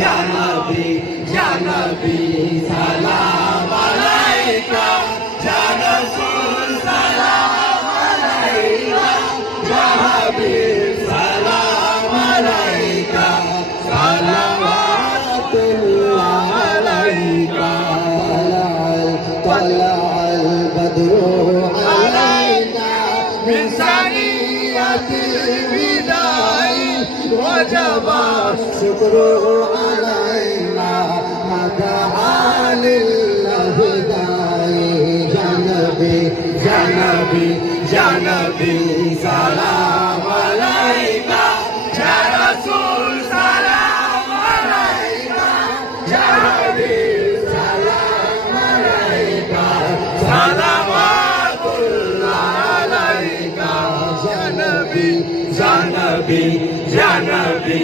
জানবি জানবি সালাম আলাইকা জানসুল সালাম আলাইকা জাহাবীর সালাম আলাইকা সালাওয়াতুল্লাহ আলাইকা طلع البدر علينا من ثنية البداية وجبا شكره علينا مدعا للهداي جنبي جنبي جنبي سلام عليك يا رسول سلام عليك جنبي जानवी जानवी जानवी